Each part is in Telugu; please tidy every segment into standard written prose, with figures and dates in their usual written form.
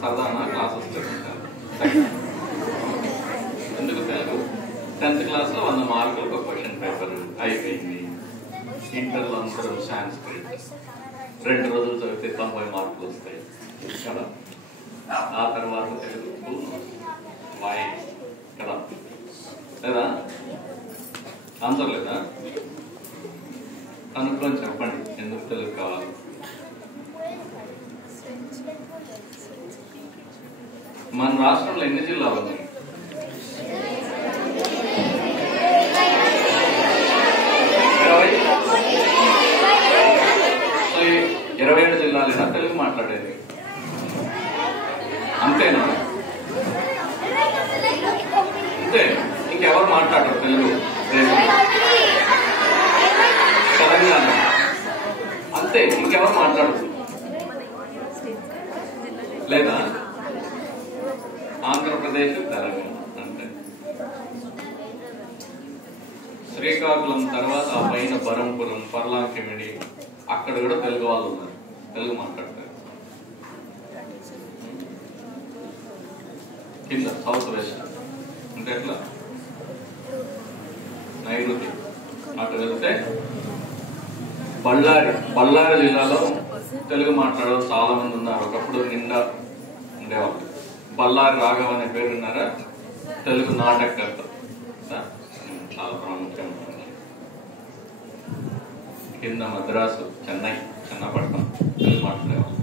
సరదానా క్లాస్ వస్తుంది. ఎందుకు తెలుగు 10th క్లాస్లో 100 మార్కులకు ఒక క్వశ్చన్ పేపర్ అయిపోయింది. ఇంటర్లో అందరూ సాంస్క్రిట్ 2 రోజులు చదివితే 90 మార్కులు వస్తాయి కదా. ఆ తర్వాత తెలుగు వాయి కదా, లేదా ఆన్సర్ లేదా? అనుకోని చెప్పండి ఎందుకు తెలుగు కావాలి. మన రాష్ట్రంలో ఎన్ని జిల్లాలు ఉన్నాయి? 27 జిల్లాలేనా తెలుగు మాట్లాడేది? అంతేనా? అంతే, ఇంకెవరు మాట్లాడరు తెలుగు? తెలంగాణ అంతే, ఇంకెవరు మాట్లాడరు లేదా? ఆంధ్రప్రదేశ్, తెలంగాణ అంతే. శ్రీకాకుళం తర్వాత ఆ పైన బరంపురం, పర్లాంకిమిడి, అక్కడ కూడా తెలుగు వాళ్ళు ఉన్నారు, తెలుగు మాట్లాడతారు. కింద సౌత్ వెస్ట్ అంటే ఎట్లా నైరుతి అటు వెళ్తే బళ్ళారి జిల్లాలో తెలుగు మాట్లాడే చాలా మంది ఉన్నారు. ఒకప్పుడు నిండా ఉండేవాళ్ళు. బళ్ళారి రాఘవ్ అనే పేరు ఉన్నారా? తెలుగు నాటకర్త, చాలా ప్రాముఖ్యం. కింద మద్రాసు, చెన్నపట్నం తెలుగు మాట్లాడేవాళ్ళు.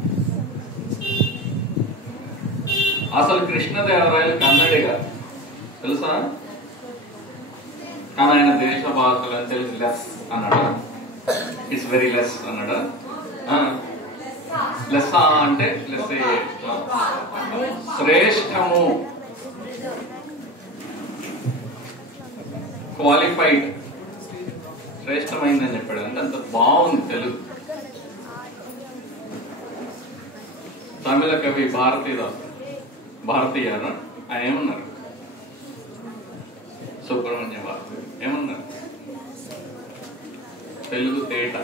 అసలు కృష్ణదేవరాయలు కన్నడిగా తెలుసా? కానీ ఆయన దేశ భాషలు తెలుగు లెస్ అన్నాడా? ఇట్స్ వెరీ లెస్ అన్నాడా? లెస్ అంటే లెస్ శ్రేష్టము, క్వాలిఫైడ్, శ్రేష్టమైందని చెప్పాడు. అంటే అంత బాగుంది తెలుగు. తమిళ కవి భారతీయ ఆయన ఏమన్నారు? సుబ్రహ్మణ్య భారతి ఏమన్నారు? తెలుగు తేట,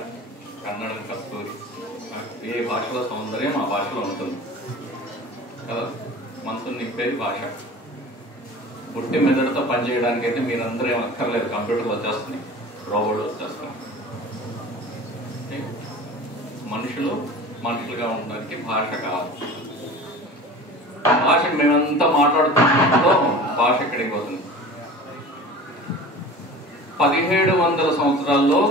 కన్నడం కస్తూరి. ఏ భాషలో సౌందర్యం ఆ భాషలో ఉంటుంది కదా. మనసుని నింపేది భాష. పుట్టి మెదడుతో పనిచేయడానికి అయితే మీరందరూ ఏం అక్కర్లేదు, కంప్యూటర్లు వచ్చేస్తున్నాయి, రోబోట్లు వచ్చేస్తున్నాయి. మనుషులుగా ఉండడానికి భాష కావాలి. భాష మేమంతా మాట్లాడుతున్నప్పుడు భాష ఎక్కడికి పోతుంది? 1700 సంవత్సరాల్లో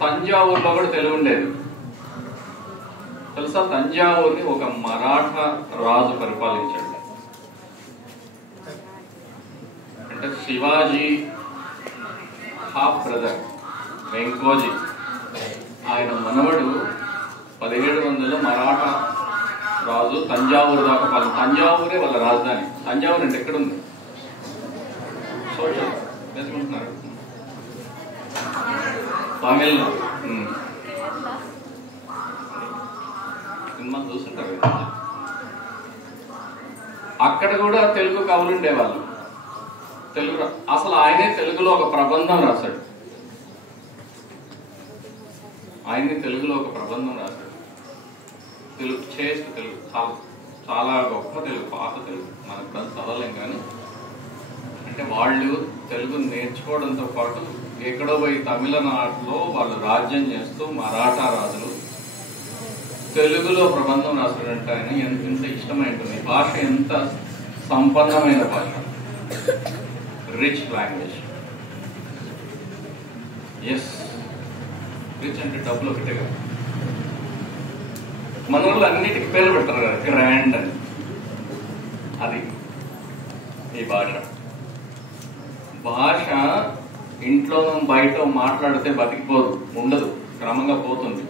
తంజావూరులో కూడా తెలుగు ఉండేది తెలుసా? తంజావూరుని ఒక మరాఠా రాజు పరిపాలించాడు. అంటే శివాజీ హాఫ్ బ్రదర్ వెంకోజీ, ఆయన మనవడు 1700 మరాఠా రాజు తంజావూరు దాకా తంజావూరే వాళ్ళ రాజధాని. తంజావూరు అంటే ఎక్కడుంది? సోషల్ తెలుసుకుంటున్నారు, తమిళనాడు. సినిమా చూస్తుంటారు కదా. అక్కడ కూడా తెలుగు కవులు ఉండేవాళ్ళు. తెలుగు అసలు ఆయనే తెలుగులో ఒక ప్రబంధం రాశాడు. తెలుగు చేస్తూ తెలుగు చాలా గొప్ప తెలుగు, పాత తెలుగు. మనకు కూడా చదవలేం కానీ, అంటే వాళ్ళు తెలుగు నేర్చుకోవడంతో పాటు ఎక్కడో పోయి తమిళనాడులో వాళ్ళు రాజ్యం చేస్తూ మరాఠా రాజులు తెలుగులో ప్రబంధం రాశాడంటే ఆయన ఎంత ఇష్టమై ఉంటుంది. భాష ఎంత సంపన్నమైన భాష, రిచ్ లాంగ్వేజ్. ఎస్, రిచ్ అంటే డబ్బులు ఒకటే కదా. మన వాళ్ళు అన్నిటికీ పేరు పెట్టారు కదా, గ్రాండ్ అని. అది ఈ భాష ఇంట్లో బయట మాట్లాడితే బతికిపోదు, ఉండదు, క్రమంగా పోతుంది.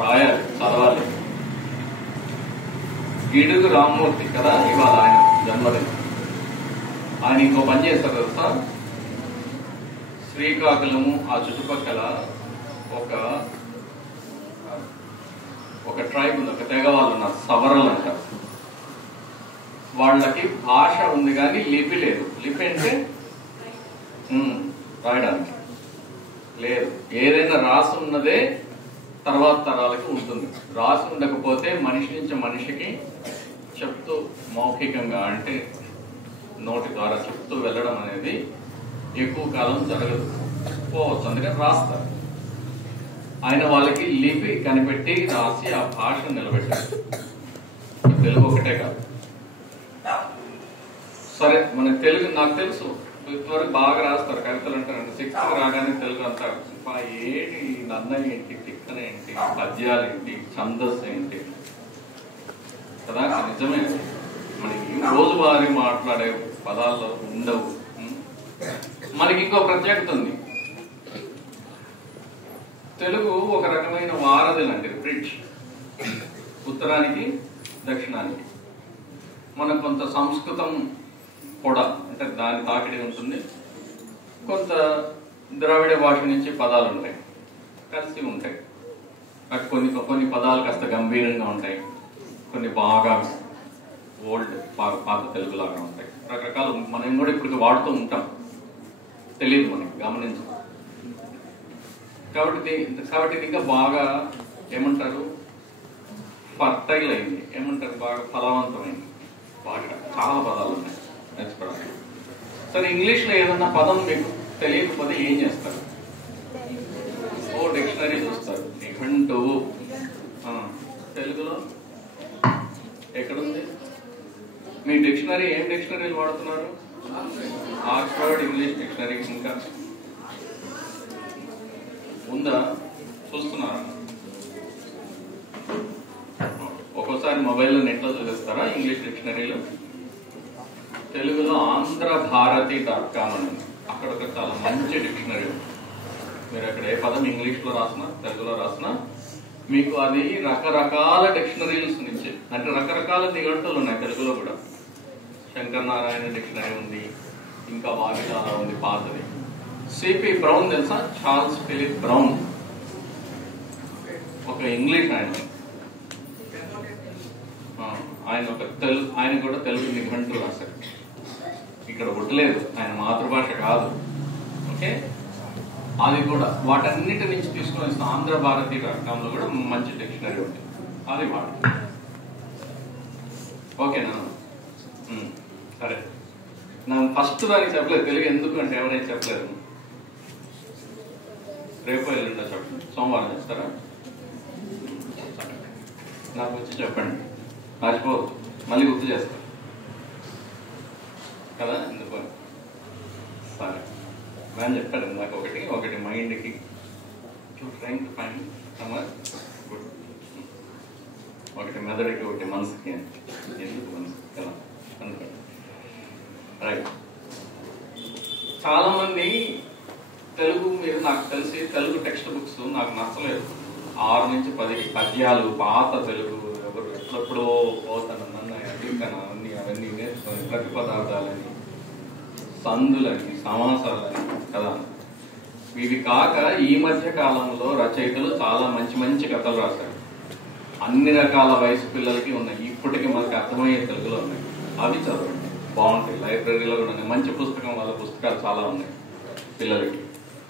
రాయాలి, చదవాలి. గిడుగు రామ్మూర్తి కదా ఇవాళ ఆయన జన్మదినం. ఆయన ఇంకో పని చేస్తారు తెలుసా? శ్రీకాకుళము ఆ చుట్టుపక్కల ఒక ట్రైబ్ ఉంది, ఒక తెగ వాళ్ళు ఉన్నారు, సవరలు అంటారు. వాళ్ళకి భాష ఉంది కానీ లిపి లేదు. లిపి అంటే రాయడానికి లేదు. ఏదైనా రాసి ఉన్నదే తర్వాత తరాలకి ఉంటుంది. రాసి ఉండకపోతే మనిషి నుంచి మనిషికి చెప్తూ మౌఖికంగా అంటే నోటి ద్వారా చెప్తూ వెళ్ళడం అనేది ఎక్కువ కాలం జరగదు పోవచ్చు, అందుకని రాస్తారు. ఆయన వాళ్ళకి లిపి కనిపెట్టి రాసి ఆ భాష నిలబెట్టారు. తెలుగు ఒకటే కాదు. సరే మన తెలుగు నాకు తెలుసు ఇంతవరకు బాగా రాస్తారు, కవితలు అంటారంటే 6th రాగానే తెలుగు అంతా ఏంటి నన్నయ్య ఏంటి, టిక్కన ఏంటి, పద్యాలు ఏంటి, ఛందస్సు ఏంటి కదా. నిజమే, మనకి రోజువారీ మాట్లాడే పదాల్లో ఉండవు. మనకి ఇంకో ప్రత్యేకత ఉంది. తెలుగు ఒక రకమైన వారధి లాంటిది, బ్రిడ్జ్ ఉత్తరానికి దక్షిణానికి. మనకు కొంత సంస్కృతం కూడా అంటే దాని తాకిడి ఉంటుంది, కొంత ద్రావిడ భాష నుంచి పదాలు ఉంటాయి, కలిసి ఉంటాయి. కొన్ని కొన్ని పదాలు కాస్త గంభీరంగా ఉంటాయి, కొన్ని బాగా ఓల్డ్ పాత తెలుగులాగా ఉంటాయి. రకరకాలు మనం కూడా ఇప్పుడు వాడుతూ ఉంటాం, తెలియదు మనకి, గమనించం. కాబట్టి ఇది ఇంకా బాగా ఏమంటారు ఫర్టైల్ అయింది, ఏమంటారు బాగా ఫలవంతమైంది. బాగా చాలా పదాలు ఉన్నాయి నేర్చుకోవడానికి. సరే, ఇంగ్లీష్ లో ఏదన్నా పదం మీకు తెలియకపోతే ఏం చేస్తారు? ఓ డిక్షనరీ చూస్తారు, నిఘంటువు. తెలుగులో ఎక్కడుంది మీ డిక్షనరీ? ఏం డిక్షనరీలు వాడుతున్నారు? ఆక్స్ఫర్డ్ ఇంగ్లీష్ డిక్షనరీ ఇంకా ఉందా? చూస్తున్నారా? ఒక్కోసారి మొబైల్లో నెట్లో చూపిస్తారా ఇంగ్లీష్ డిక్షనరీలు? తెలుగులో ఆంధ్రభారతి.com అని ఉంది, అక్కడ ఒక చాలా మంచి డిక్షనరీ. మీరు అక్కడ ఏ పదం ఇంగ్లీష్ లో రాసినా తెలుగులో రాసినా మీకు అది రకరకాల డిక్షనరీస్ నుంచి, అంటే రకరకాల నిఘంటువులు ఉన్నాయి తెలుగులో కూడా. శంకర్ నారాయణ డిక్షనరీ ఉంది, ఇంకా వాగిదాలా ఉంది పాతది. సిపి బ్రౌన్ తెలుసా? చార్ల్స్ ఫిలిప్ బ్రౌన్, ఒక ఇంగ్లీష్ ఆయన. ఆయన ఒక ఆయన కూడా తెలుగు నిఘంటువు రాశారు. ఇక్కడ పుట్టలేదు, ఆయన మాతృభాష కాదు. ఓకే, అది కూడా వాటన్నిటి నుంచి తీసుకుని వస్తున్న ఆంధ్రభారతి.com లో కూడా మంచి డిక్షనరీ ఉంది, అది వాడు. ఓకేనా? సరే, నాకు ఫస్ట్ దానికి చెప్పలేదు తెలుగు, ఎందుకు అంటే ఎవరైనా చెప్పలేదు. రేపు ఎల్లుండో చెప్పండి, సోమవారం చేస్తారా? నాకు వచ్చి చెప్పండి, మర్చిపోవద్దు, మళ్ళీ గుర్తు చేస్తా కదా. ఎందుకు సరే, నేను చెప్పాను నాకు ఒకటి మైండ్కి train to find summer good, ఒకటి మెదడుకి, ఒకటి మనసుకి. ఎందుకు మనసు కదా అనుకోండి. రైట్, చాలా మంది తెలుగు మీద నాకు తెలిసి తెలుగు టెక్స్ట్ బుక్స్ నాకు నచ్చలేదు. 6 నుంచి 10 పద్యాలు పాత తెలుగు, ఎవరు ఎప్పుడెప్పుడో పోతాను నన్ను అవన్నీ నేర్చుకొని ప్రతిపదార్థాలని, సందులని, సమాసాలని కదా. ఇవి కాక ఈ మధ్య కాలంలో రచయితలు చాలా మంచి మంచి కథలు రాశారు, అన్ని రకాల వయసు పిల్లలకి ఉన్నాయి, ఇప్పటికీ మనకు అర్థమయ్యే తెలుగులో ఉన్నాయి. అవి చదవండి, బాగుంటాయి. లైబ్రరీలో కూడా ఉన్నాయి, మంచి పుస్తకం వాళ్ళ పుస్తకాలు చాలా ఉన్నాయి పిల్లలకి.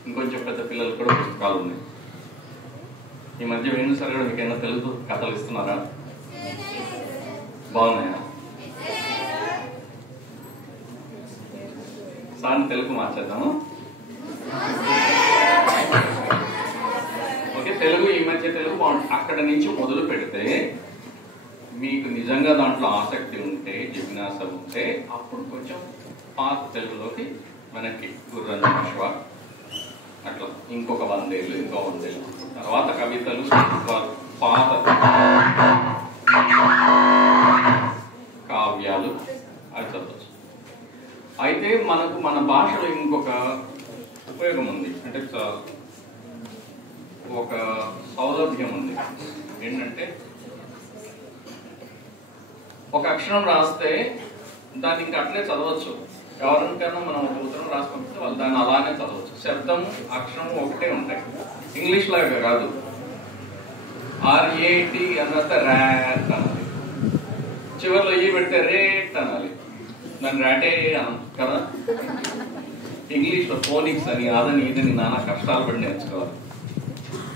ఇంకొంచెం పెద్ద పిల్లలకి కూడా పుస్తకాలు ఉన్నాయి. ఈ మధ్య వేణు సార్ కూడా మీకైనా తెలుగు కథలు ఇస్తున్నారా? బాగున్నాయా? సార్ తెలుగు మార్చేద్దాము. ఓకే, తెలుగు ఈ మధ్య తెలుగు బాగుంటుంది. అక్కడ నుంచి మొదలు పెడితే మీకు నిజంగా దాంట్లో ఆసక్తి ఉంటే, జిజ్ఞాస ఉంటే, అప్పుడు కొంచెం పాత తెలుగులోకి వెనక్కి గుర్రంజ అట్లా ఇంకొక 100 ఏళ్ళు, ఇంకో 100 ఏళ్ళు తర్వాత కవితలు, పాత కావ్యాలు అది చదవచ్చు. అయితే మనకు మన భాషలో ఇంకొక ఉపయోగం ఉంది, అంటే ఒక సౌలభ్యం ఉంది. ఏంటంటే ఒక అక్షరం రాస్తే దాన్ని ఇంకా అట్లే చదవచ్చు. ఎవరికైనా మనం ఒక ఉత్తరం రాసి పంపిస్తే వాళ్ళు దాన్ని అలానే చదవచ్చు. శబ్దం అక్షరం ఒకటే ఉంటాయి. ఇంగ్లీష్ లాగా కాదు, RAT అన్నట్టు ర్యాట్ అనాలి, చివరిలో ఈ పెడితే రేట్ అనాలి, దాన్ని ర్యాటే అనం కదా. ఇంగ్లీష్ లో ఫోనిక్స్ అని అదని ఇదని నానా కష్టాలు పడి నేర్చుకోవాలి.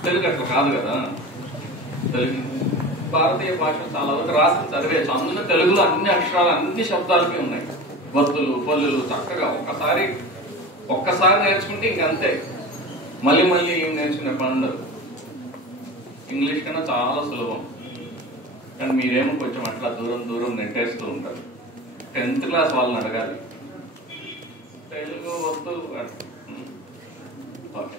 తెలుగు అట్లా కాదు కదా. తెలుగు భారతీయ భాష చాలా వరకు రాసిన చదివేచ్చు. అందులో తెలుగులో అన్ని అక్షరాలు అన్ని శబ్దాలకి ఉన్నాయి. వత్తులు పల్లులు చక్కగా ఒక్కసారి నేర్చుకుంటే ఇంకంతే, మళ్ళీ మళ్ళీ ఏం నేర్చుకునే పని ఉండదు. ఇంగ్లీష్ కన్నా చాలా సులభం. కానీ మీరేమో కొంచెం అట్లా దూరం నెట్టేస్తూ ఉంటారు. 10th క్లాస్ వాళ్ళని అడగాలి తెలుగు వద్దు. ఓకే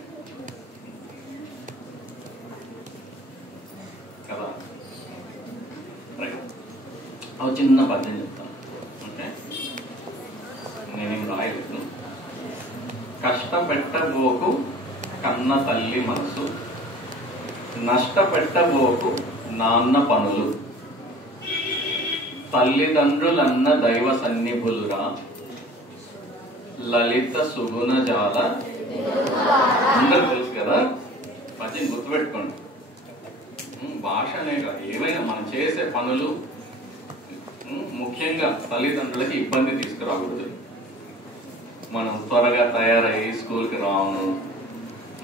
కదా, ఒక చిన్న పద్యం చెప్తాను. ఓకే, నేనేం రాయలేదు. కష్టపెట్టబోకు కన్న తల్లి మనసు, నష్టపెట్టబోకు నాన్న పనులు, తల్లిదండ్రులన్న దైవ సన్నిధులురా, లలిత సుగుణ జాల. అందరూ తెలుసు కదా, పద్యం గుర్తుపెట్టుకోండి. భాష అనే కాదు, ఏమైనా మనం చేసే పనులు ముఖ్యంగా తల్లిదండ్రులకి ఇబ్బంది తీసుకురాకూడదు. మనం త్వరగా తయారయ్యి స్కూల్కి రాము,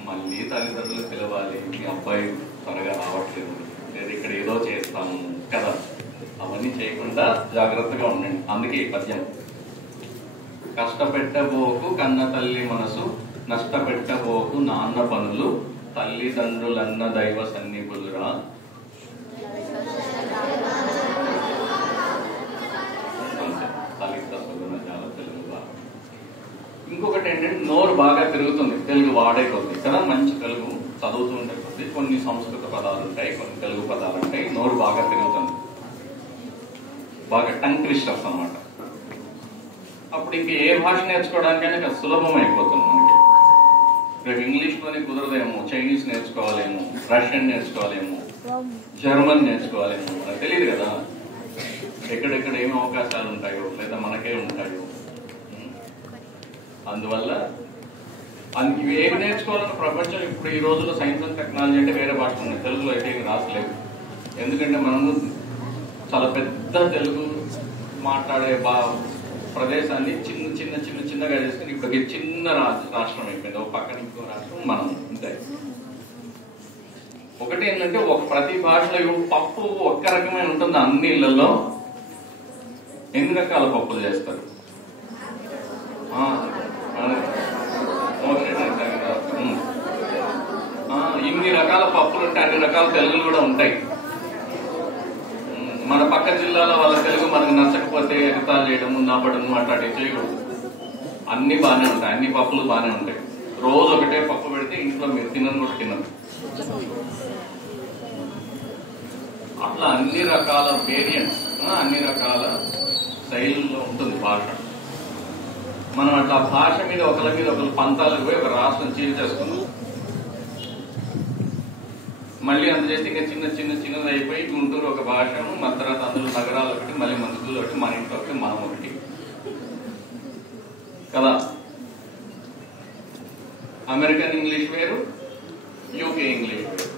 మళ్ళీ తల్లిదండ్రులు పిలవాలి, మీ అబ్బాయి త్వరగా రావట్లేదు లేదా ఇక్కడ ఏదో చేస్తాము కదా, అవన్నీ చేయకుండా జాగ్రత్తగా ఉండండి. అందుకే ఈ పద్యం. కష్టపెట్టబోకు కన్న తల్లి మనసు, నష్టపెట్టబోకు నాన్న పనులు, తల్లిదండ్రులన్న దైవ సన్నిధులురా. ఇంకొకటి ఏంటంటే నోరు బాగా పెరుగుతుంది తెలుగు వాడే కొద్ది కదా, మంచి తెలుగు చదువుతూ ఉండే కొద్ది కొన్ని సంస్కృత పదాలు ఉంటాయి, కొన్ని తెలుగు పదాలు ఉంటాయి. నోరు బాగా పెరుగుతుంది, బాగా టంగ్ ట్విస్టర్స్ అన్నమాట. అప్పుడు ఇంక ఏ భాష నేర్చుకోవడానికైనా సులభం అయిపోతుంది మనకి. రేపు ఇంగ్లీష్ లోనే కుదరదేమో, చైనీస్ నేర్చుకోవాలేమో, రష్యన్ నేర్చుకోవాలేమో, జర్మన్ నేర్చుకోవాలేమో, మనకు తెలియదు కదా ఎక్కడెక్కడ ఏమి అవకాశాలు ఉంటాయో లేదా మనకే ఉంటాయో. అందువల్ల ఏమి నేర్చుకోవాలన్న ప్రపంచం ఇప్పుడు ఈ రోజుల్లో సైన్స్ అండ్ టెక్నాలజీ అంటే వేరే భాష ఉన్నాయి, తెలుగులో అయితే ఏమి రాసలేదు. ఎందుకంటే మనము చాలా పెద్ద తెలుగు మాట్లాడే ప్రదేశాన్ని చిన్నగా చేసుకుని ఇప్పుడు చిన్న రాష్ట్రం అయిపోయింది. ఒక పక్కన ఇంకో రాష్ట్రం మనం అంతే. ఒకటి ఏంటంటే ప్రతి భాషలో పప్పు ఒక్క రకమైన ఉంటుంది. అన్ని ఇళ్లలో ఎన్ని రకాల పప్పులు చేస్తారు, ఇన్ని రకాల పప్పులు ఉంటాయి, అన్ని రకాల తెలుగులు కూడా ఉంటాయి. మన పక్క జిల్లాలో వాళ్ళ తెలుగు మనకు నచ్చకపోతే ఎగతాలు చేయడం, నాపడం, మాట్లాడి చేయకూడదు. అన్ని బాగానే ఉంటాయి, అన్ని పప్పులు బాగానే ఉంటాయి. రోజు ఒకటే పప్పు పెడితే ఇంట్లో మీరు తినను కూడా తినరు. అట్లా అన్ని రకాల వేరియంట్స్, అన్ని రకాల శైలుల్లో ఉంటుంది భాష. మనం అట్లా భాష మీద ఒకరి మీద ఒకరు పంతాలకు పోయి ఒక రాష్ట్రం చేసుకున్నాం. మళ్ళీ అందుచేసి ఇంకా చిన్నది అయిపోయి గుంటూరు ఒక భాష, మన తర్వాత అందులో నగరాలు ఒకటి, మళ్ళీ మందులు ఒకటి, మన ఇంట్లో ఒకటి, మనం ఒకటి కదా. అమెరికన్ ఇంగ్లీష్ వేరు, యూకే ఇంగ్లీష్ వేరు,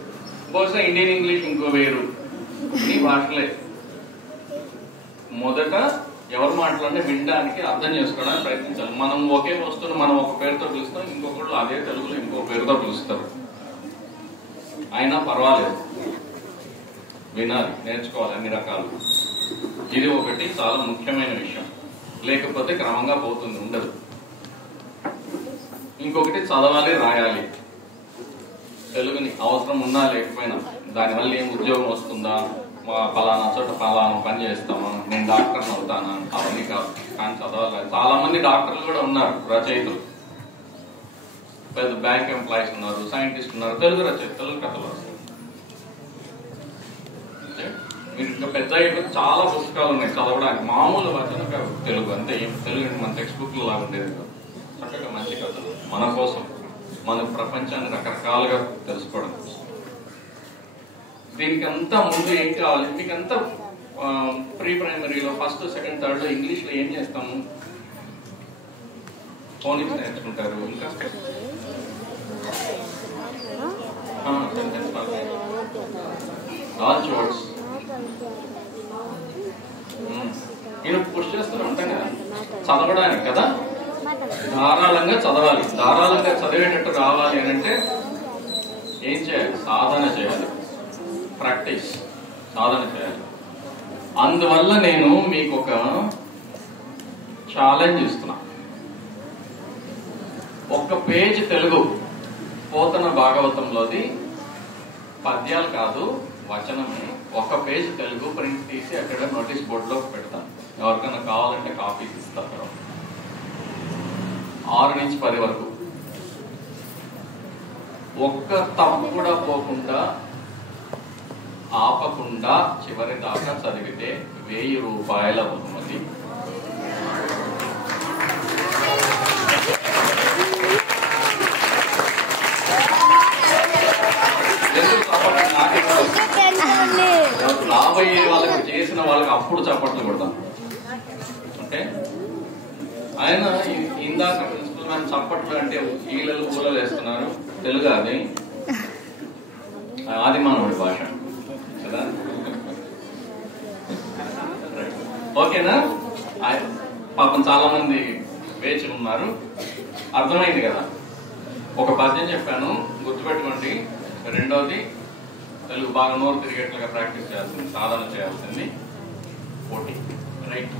బహుశా ఇండియన్ ఇంగ్లీష్ ఇంకో వేరు. ఈ భాషలే మొదట ఎవరు మాట్లాడినా వినడానికి, అర్థం చేసుకోవడానికి ప్రయత్నించాలి. మనం ఒకే వస్తువును మనం ఒక పేరుతో పిలుస్తాం, ఇంకొకళ్ళు అదే తెలుగులో ఇంకో పేరుతో పిలుస్తారు. అయినా పర్వాలేదు, వినాలి, నేర్చుకోవాలి అన్ని రకాలు. ఇది ఒకటి చాలా ముఖ్యమైన విషయం. లేకపోతే క్రమంగా పోతుంది, ఉండదు. ఇంకొకటి చదవాలి, రాయాలి. తెలుగుని అవసరం ఉన్నా లేకపోయినా దానివల్ల ఏం ఉద్యోగం వస్తుందా, పలానా చోట పలానా పని చేస్తామా, నేను డాక్టర్ని అవుతానా, అవన్నీ కాదు. కానీ చదవాలి. చాలా మంది డాక్టర్లు కూడా ఉన్నారు, రచయితలు, పెద్ద బ్యాంక్ ఎంప్లాయీస్ ఉన్నారు, సైంటిస్ట్ ఉన్నారు, తెలుగు రచయిత, తెలుగు కథలు వస్తాయి. మీరు ఇంకా పెద్ద చాలా పుస్తకాలు ఉన్నాయి చదవడానికి. మామూలు వచన తెలుగు అంతే, తెలుగు మన టెక్స్ట్ బుక్ లాగా ఉండేది కాదు. చక్కగా మంచి కథలు మన కోసం, మన ప్రపంచాన్ని రకరకాలుగా తెలుసుకోవడం కోసం. దీనికి అంతా ముందు ఏం కావాలి, మీకంతా ప్రీ ప్రైమరీలో ఫస్ట్, సెకండ్, థర్డ్ లో ఇంగ్లీష్ లో ఏం చేస్తాము, ఫోనిక్స్ నేర్చుకుంటారు. ఇంకా లార్జ్ వర్డ్స్ నేను పుష్ చేస్తూనే ఉంటాను కదా చదవడానికి కదా. ధారాళంగా చదవాలి. ధారాళంగా చదివేటట్టు రావాలి అని అంటే ఏం చేయాలి, సాధన చేయాలి, ప్రాక్టీస్. సాధన చేయాలి. అందువల్ల నేను మీకు ఒక ఛాలెంజ్ ఇస్తున్నా. ఒక్క పేజ్ తెలుగు పోతన భాగవతంలోది పద్యాలు కాదు, వచనమే. ఒక పేజ్ తెలుగు ప్రింట్ తీసి అక్కడ నోటీస్ బోర్డులో పెడతాను. ఎవరికైనా కావాలంటే కాపీస్ ఇస్తారు. 6 నుంచి 10 వరకు ఒక్క తప్పు కూడా పోకుండా ఆపకుండా చివరి దాకా చదివితే 1000 రూపాయల బహుమతి. రాబోయే వాళ్ళకి చేసిన వాళ్ళకి అప్పుడు చప్పట్లు కొడతాను. అంటే ఆయన ఇందాక ప్రిన్సిపల్ మ్యామ్ చప్పట్లు అంటే ఈలలు ఊలలు వేస్తున్నారు. తెలుగు అది ఆదిమానవుడి భాష కదా. ఓకేనా? పాపం చాలా మంది వేచి ఉన్నారు. అర్థమైంది కదా? ఒక పద్యం చెప్పాను, గుర్తుపెట్టుకోండి. రెండోది తెలుగు బాగా నోరు తిరిగేట్లుగా ప్రాక్టీస్ చేయాల్సింది, సాధన చేయాల్సింది, పోటీ. రైట్.